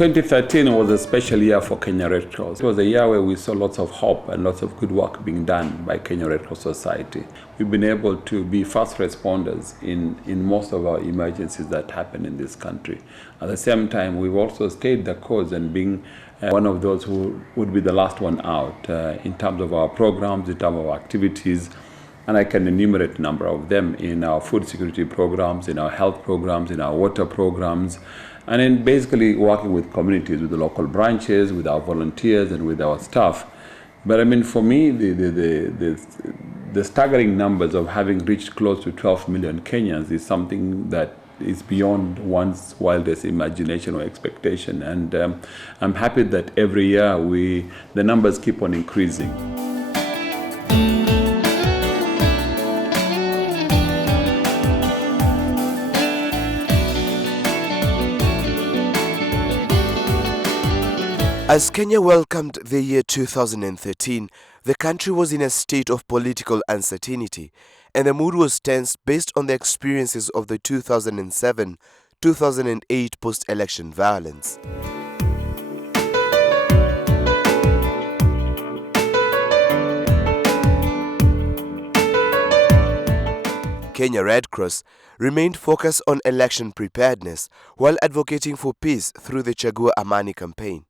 2013 was a special year for Kenya Red Cross. It was a year where we saw lots of hope and lots of good work being done by Kenya Red Cross Society. We've been able to be fast responders in most of our emergencies that happen in this country. At the same time, we've also stayed the course and being one of those who would be the last one out in terms of our programs, in terms of our activities. And I can enumerate a number of them in our food security programs, in our health programs, in our water programs, and in basically working with communities, with the local branches, with our volunteers, and with our staff. But I mean, for me, the staggering numbers of having reached close to 12 million Kenyans is something that is beyond one's wildest imagination or expectation. And I'm happy that every year the numbers keep on increasing. As Kenya welcomed the year 2013, the country was in a state of political uncertainty, and the mood was tense based on the experiences of the 2007-2008 post-election violence. Kenya Red Cross remained focused on election preparedness while advocating for peace through the Chagua Amani campaign.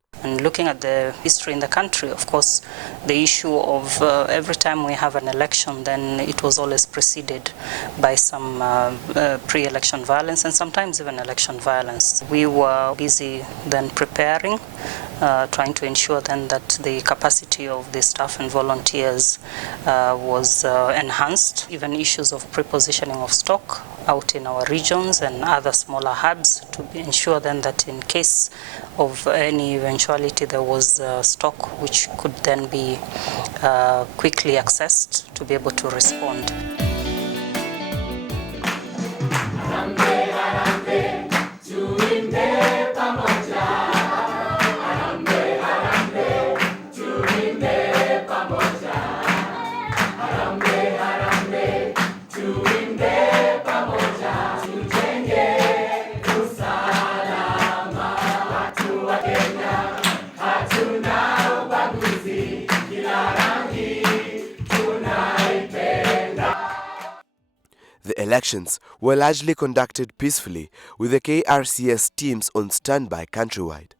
The elections were largely conducted peacefully, with the KRCS teams on standby countrywide.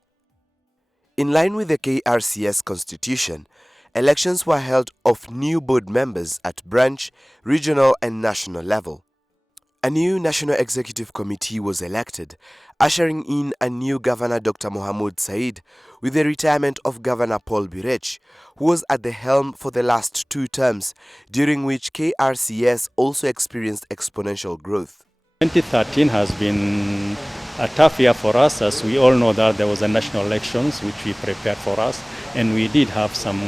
In line with the KRCS constitution, elections were held of new board members at branch, regional and national level. A new National Executive Committee was elected, ushering in a new Governor Dr. Mohamud Said with the retirement of Governor Paul Birech, who was at the helm for the last 2 terms, during which KRCS also experienced exponential growth. 2013 has been a tough year for us, as we all know that there was a national elections which we prepared for us, and we did have some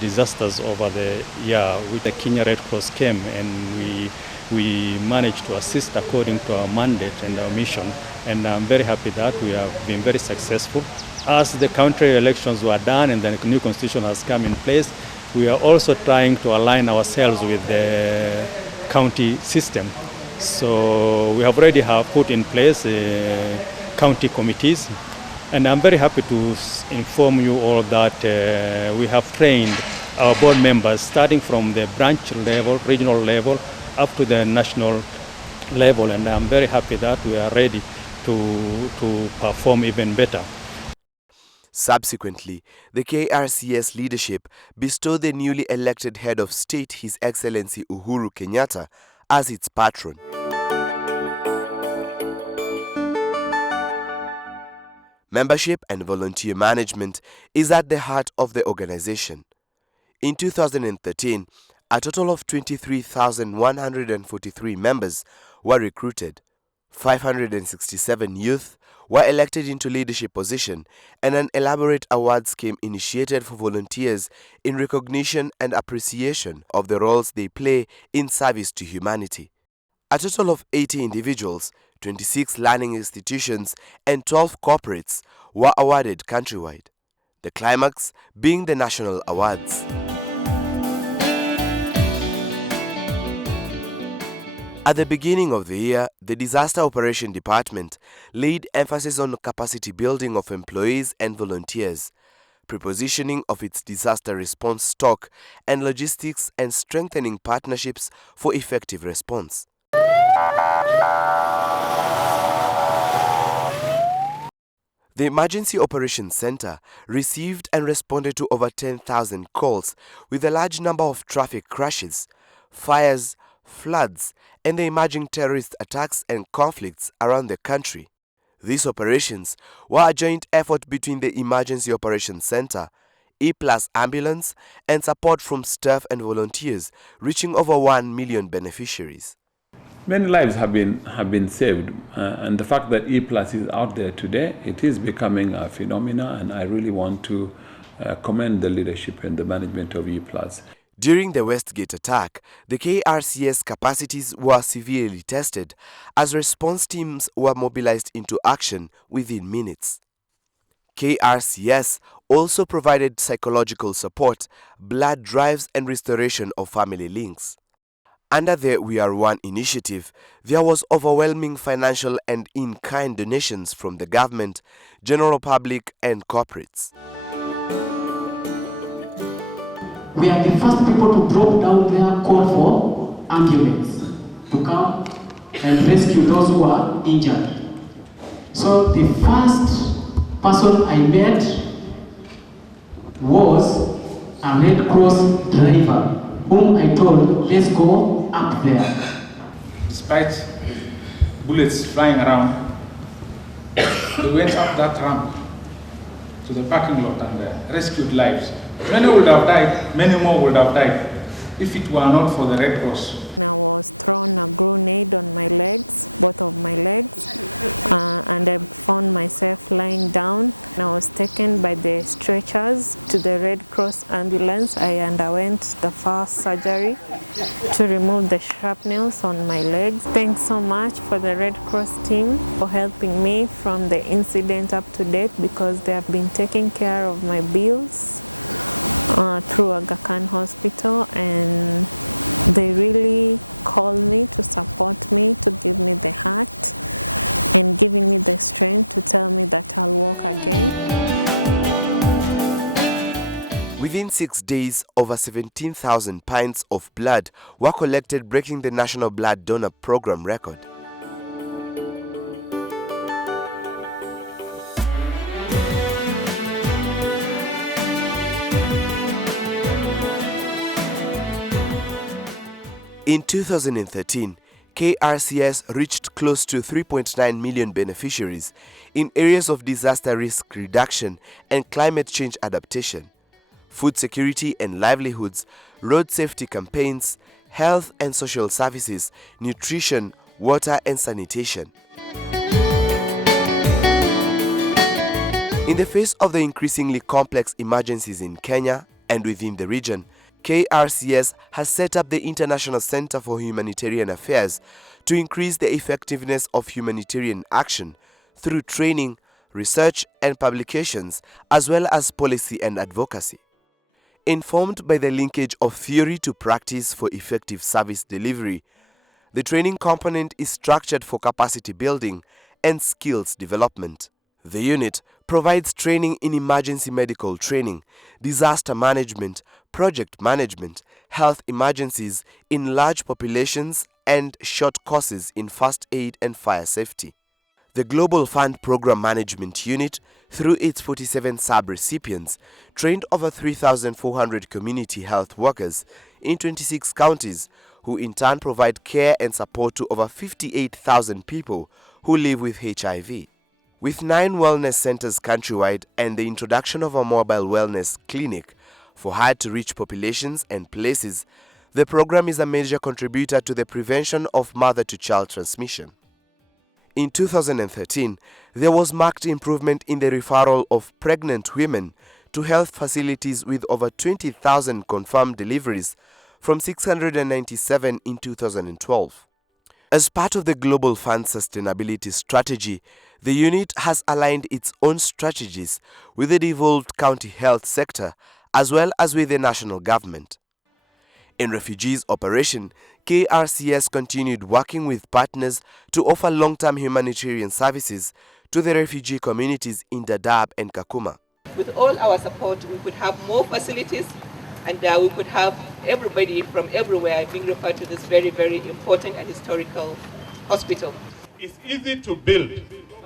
disasters over the year. With the Kenya Red Cross came and we managed to assist according to our mandate and our mission, and I'm very happy that we have been very successful. As the country elections were done and the new constitution has come in place, we are also trying to align ourselves with the county system. So we have already put in place county committees, and I'm very happy to inform you all that we have trained our board members starting from the branch level, regional level, up to the national level, and I'm very happy that we are ready to perform even better. Subsequently, the KRCS leadership bestowed the newly elected head of state, His Excellency Uhuru Kenyatta, as its patron. Membership and volunteer management is at the heart of the organization. In 2013, a total of 23,143 members were recruited. 567 youth were elected into leadership position, and an elaborate award scheme initiated for volunteers in recognition and appreciation of the roles they play in service to humanity. A total of 80 individuals, 26 learning institutions, and 12 corporates were awarded countrywide, the climax being the national awards. At the beginning of the year, the Disaster Operation Department laid emphasis on capacity building of employees and volunteers, prepositioning of its disaster response stock and logistics, and strengthening partnerships for effective response. The Emergency Operations Center received and responded to over 10,000 calls with a large number of traffic crashes, fires, floods, and the emerging terrorist attacks and conflicts around the country. These operations were a joint effort between the Emergency Operations Center, E-Plus Ambulance, and support from staff and volunteers, reaching over 1 million beneficiaries. Many lives have been saved, and the fact that E-Plus is out there today, it is becoming a phenomenon, and I really want to commend the leadership and the management of E-Plus. During the Westgate attack, the KRCS capacities were severely tested as response teams were mobilized into action within minutes. KRCS also provided psychological support, blood drives, and restoration of family links. Under the We Are One initiative, there was overwhelming financial and in-kind donations from the government, general public, and corporates. We are the first people to drop down there, call for ambulance to come and rescue those who are injured. So the first person I met was a Red Cross driver whom I told, let's go up there. Despite bullets flying around, we went up that ramp to the parking lot and rescued lives. Many would have died, many more would have died if it were not for the Red Cross. I was thrown a grenade on my legs, both of my legs, and I found myself lying down. I was taken by the stretchers to the Red Cross ambulance. I underwent the first surgery to remove the shrapnels on my legs. Thanks so much for the Red Cross team for helping me from the incident up to date, because they have been taking care of my bills through Aga Khan Hospital, and they really called me to support me, to give me the heart and giving me the strength to tell me that I'll walk again. Within 6 days, over 17,000 pints of blood were collected, breaking the National Blood Donor Program record. In 2013, KRCS reached close to 3.9 million beneficiaries in areas of disaster risk reduction and climate change adaptation, food security and livelihoods, road safety campaigns, health and social services, nutrition, water and sanitation. In the face of the increasingly complex emergencies in Kenya and within the region, KRCS has set up the International Center for Humanitarian Affairs to increase the effectiveness of humanitarian action through training, research and publications, as well as policy and advocacy. Informed by the linkage of theory to practice for effective service delivery, the training component is structured for capacity building and skills development. The unit provides training in emergency medical training, disaster management, project management, health emergencies in large populations, and short courses in first aid and fire safety. The Global Fund Program Management Unit, through its 47 sub-recipients, trained over 3,400 community health workers in 26 counties, who in turn provide care and support to over 58,000 people who live with HIV. With 9 wellness centers countrywide and the introduction of a mobile wellness clinic for hard-to-reach populations and places, the program is a major contributor to the prevention of mother-to-child transmission. In 2013, there was marked improvement in the referral of pregnant women to health facilities, with over 20,000 confirmed deliveries from 697 in 2012. As part of the Global Fund Sustainability Strategy, the unit has aligned its own strategies with the devolved county health sector as well as with the national government. In refugees operation, KRCS continued working with partners to offer long-term humanitarian services to the refugee communities in Dadaab and Kakuma. With all our support, we could have more facilities, and we could have everybody from everywhere being referred to this very, very important and historical hospital. It's easy to build,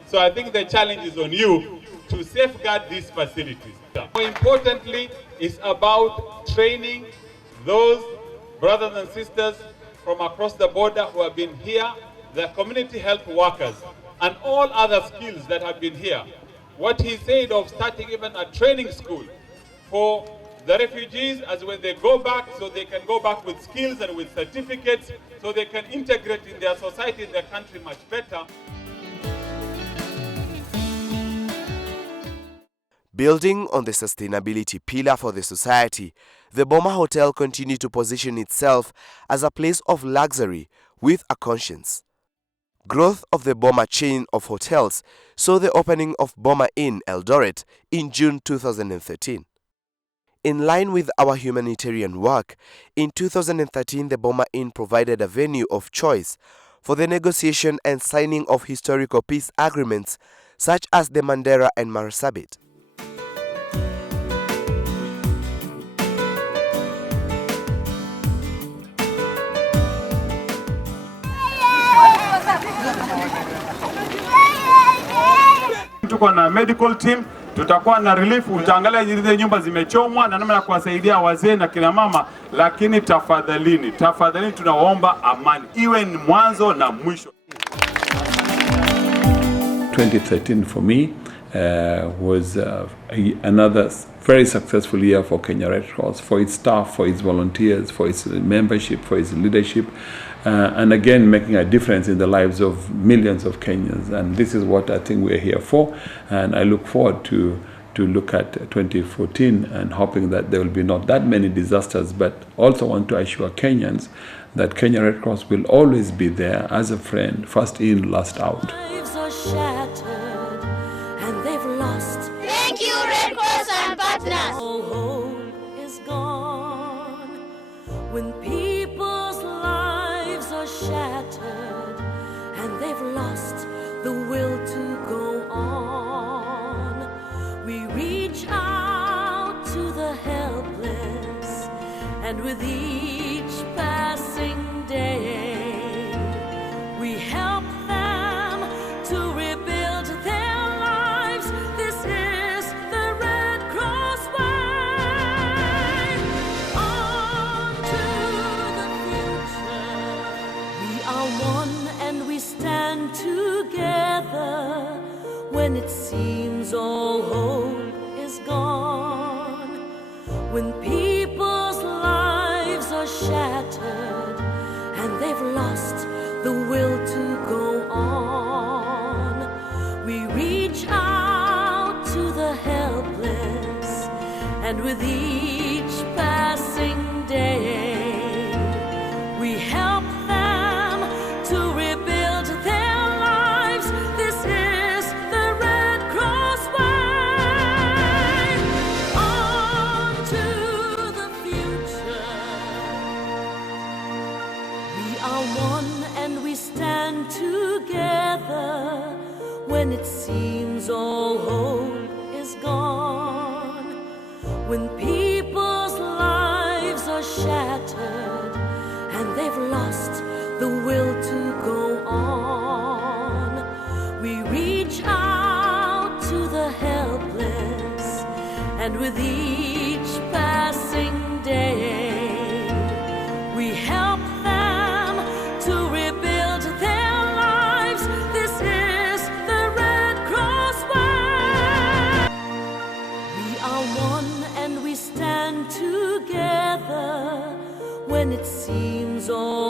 so I think the challenge is on you to safeguard these facilities. More importantly, it's about training those brothers and sisters from across the border who have been here, the community health workers, and all other skills that have been here. What he said of starting even a training school for the refugees as when they go back, so they can go back with skills and with certificates, so they can integrate in their society, in their country much better. Building on the sustainability pillar for the society, the Boma Hotel continued to position itself as a place of luxury with a conscience. Growth of the Boma chain of hotels saw the opening of Boma Inn Eldoret in June 2013. In line with our humanitarian work, in 2013 the Boma Inn provided a venue of choice for the negotiation and signing of historical peace agreements such as the Mandera and Marsabit. Tuko na medical team, tutakuwa na relief, utaangalia zile nyumba zimechomwa na namna ya kuwasaidia wazee na kina mama, lakini tafadhalini tunaomba amani iwe ni mwanzo na mwisho. 2013 for me was another very successful year for Kenya Red Cross, for its staff, for its volunteers, for its membership, for its leadership, and again making a difference in the lives of millions of Kenyans. And this is what I think we're here for, and I look forward to look at 2014 and hoping that there will be not that many disasters, but also want to assure Kenyans that Kenya Red Cross will always be there as a friend, first in, last out. Shattered and they've lost. Thank you, Red Cross and partners. All hope is gone when people's lives are shattered and they've lost the will to go on. We reach out to the helpless, and with each passing day, we help them to rebuild their lives. This is the Red Cross way. On to the future. We are one and we stand together when it seems all hope is gone. When people's lives are shattered and they've lost the will to go on, we reach out to the helpless, and with each passing day, we help them to rebuild their lives. This is the Red Cross way. On to the future. We are one and we stand together when it seems all hope is gone. When people's lives are shattered and they've lost the will to go on, we reach out to the helpless, and with each passing day, we help them to rebuild their lives. This is the Red Cross way. We are one and we stand together when it seems all